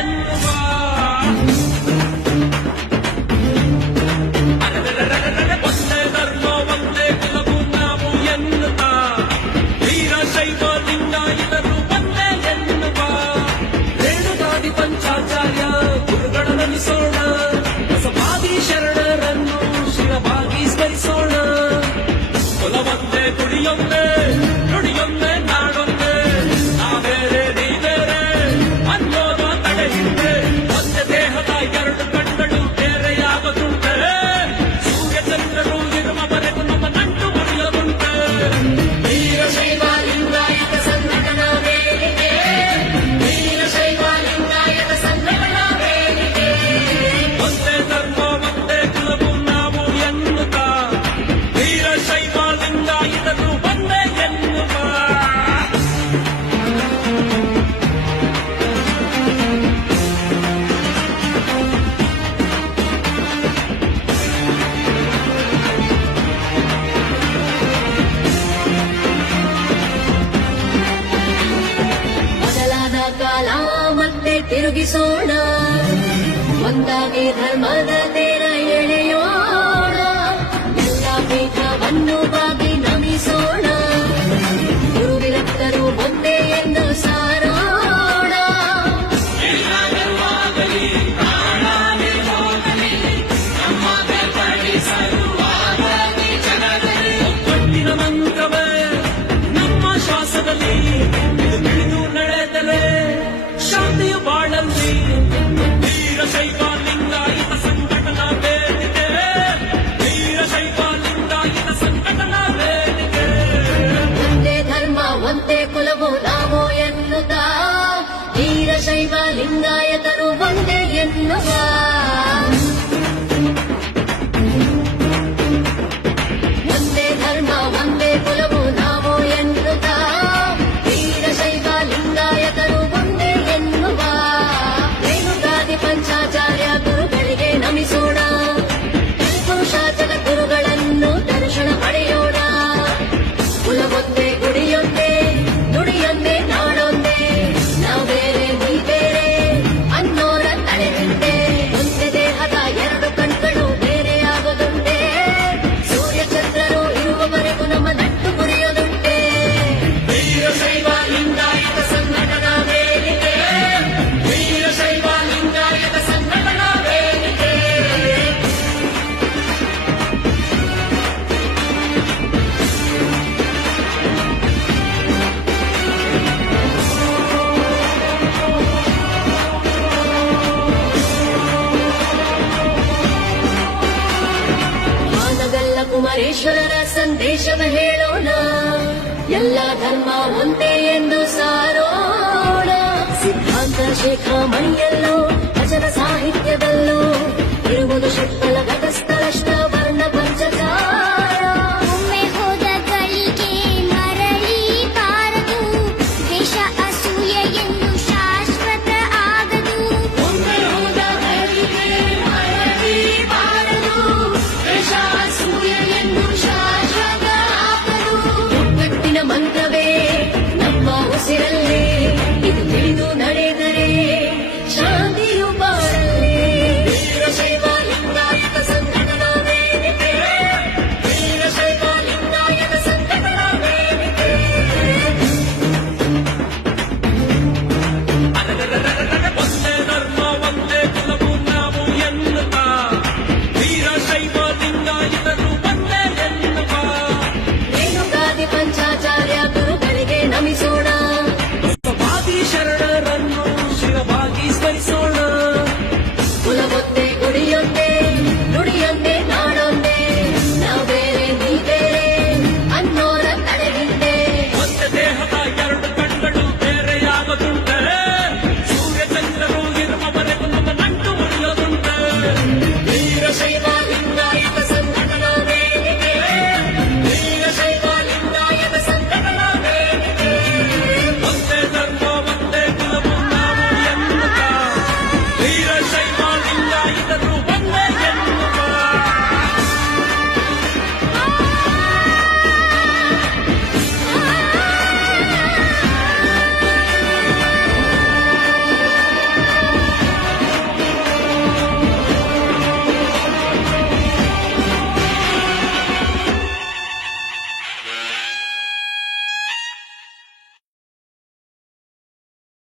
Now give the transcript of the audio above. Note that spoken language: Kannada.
ಎನ್ನುವ ಒಂದೇ ಧರ್ಮ ಒಂದೇ ಕುಲವು ನಾವು ಎನ್ನುತ್ತಾ ವೀರಶೈವ ಲಿಂಗಾಯತರು ಒಂದೇ ಎನ್ನುವ ರೇಣುಗಾದಿ ಪಂಚಾಚಾರ್ಯ ಗುರುಗಳ ನಮಿಸೋಣ ಬಸವಾದಿ ಶರಣರನ್ನು ಶಿರವಾಗಿ ಸ್ಮರಿಸೋಣ ಕುಲವೊಂದೇ ಗುಡಿಯೊಂದೇ ನುಡಿಯೊಂದೇ ನಾಡೊಂದೇ ನಾವೇರೆ ನೀವೇರೆ ಅನ್ನೋದು ತಡೆ ಹಿಂದೆ ಒಂದೇ ದೇಹದ ಎರಡು ಕಣ್ಣುಗಳು ಬೇರೆಯಾಗದುಂಟೆ ಸೂರ್ಯಚಂದ್ರರು ಇರುವವರೆಗೂ ನಮ್ಮ ನಂಟು ಮುರಿಯದುಂಟೆ ವೀರಶೈವ ಲಿಂಗಾಯತ ಸಂಘಟನಾ ವೇದಿಕೆ ವೀರಶೈವ ಲಿಂಗಾಯತ ಸಂಘಟನಾ ವೇದಿಕೆ ಒಂದೇ ಧರ್ಮ ಒಂದೇ ಕುಲವು ನಾವು ಎನ್ನುತ್ತಾ ವೀರಶೈವ ಲಿಂಗಾಯತರು ಒಂದೇ ಎನ್ನುವ ಬದಲಾದ ಕಾಲ ಮತ್ತೆ ತಿರುಗಿಸೋಣ ಒಂದಾಗಿ ಧರ್ಮದ ತೇರ ಎಳೆಯೋಣ ಎಲ್ಲ ಪೀಠವನ್ನು ಬಾಗಿ ನಮಿಸೋಣ ಗುರುವಿರಕ್ತರು ಒಂದೇ ಎಂದು ಸಾರೋಣ ಒಗ್ಗಟ್ಟಿನ ಮಂತ್ರವೇ ನಮ್ಮ ಶ್ವಾಸದಲ್ಲಿ ಇದು ತಿಳಿದು ನಡೆದರೆ ಶಾಂತಿಯು ಬಾಳಲ್ಲಿ ವೀರಶೈವ ಲಿಂಗಾಯತ ಸಂಘಟನಾ ವೇದಿಕೆ ವೀರಶೈವ ಲಿಂಗಾಯತ ಸಂಘಟನಾ ವೇದಿಕೆ ಒಂದೇ ಧರ್ಮ ಒಂದೇ ಕುಲವು ನಾವು ಎನ್ನುತ್ತಾ ವೀರಶೈವ ಲಿಂಗಾಯತರು ಒಂದೇ ಎನ್ನುವ ಒಂದೇ ಧರ್ಮ ಒಂದೇ ಕುಲವು ನಾವು ಎನ್ನುತ್ತಾ ವೀರಶೈವ ಲಿಂಗಾಯತರು ಒಂದೇ ಎನ್ನುವ ರೇಣುಗಾದಿ ಪಂಚಾಚಾರ್ಯ ಗುರುಗಳಿಗೆ ನಮಿಸೋಣ ಪುರುಷಾಚಲ ಗುರುಗಳನ್ನು ದರ್ಶನ ಪಡೆಯೋಣ ಕುಲವೊಂದೇ ಗುಡಿಯೊಂದೇ ನುಡಿಯೊಂದೇ ನಾಡೊಂದೇ ನಾವೇರೆ ನೀ ಬೇರೆ ಅನ್ನೋರ ತಲೆ ಹಿಂದೆ ಒಂದೇ ದೇಹದ ಎರಡು ಕಣ್ಗಳು ಬೇರೆಯಾಗದುಂಟೆ ಸೂರ್ಯಚಂದ್ರರು ಇರುವವರೆಗೂ ನಮ್ಮ ನಟ್ಟು ಮುರಿಯೋದುಂಟೆ ವೀರಶೈವ ಲಿಂಗಾಯತ ಸಂಘಟನಾ ವೇದಿಕೆ ವೀರಶೈವ ಲಿಂಗಾಯತ ಸಂಘಟನಾ ವೇದಿಕೆ ಮಾನಗಲ್ಲ ಕುಮಾರೇಶ್ವರರ ಸಂದೇಶವ ಹೇಳೋಣ ಎಲ್ಲ ಧರ್ಮ ಒಂದೇ ಎಂದು ಸಾರೋಣ ಸಿದ್ಧಾಂತ ಶಿಖಾಮಣಿಯಲ್ಲೂ ವಚನ ಸಾಹಿತ್ಯದಲ್ಲೂ ಇರುವುದು ಶುದ್ಧ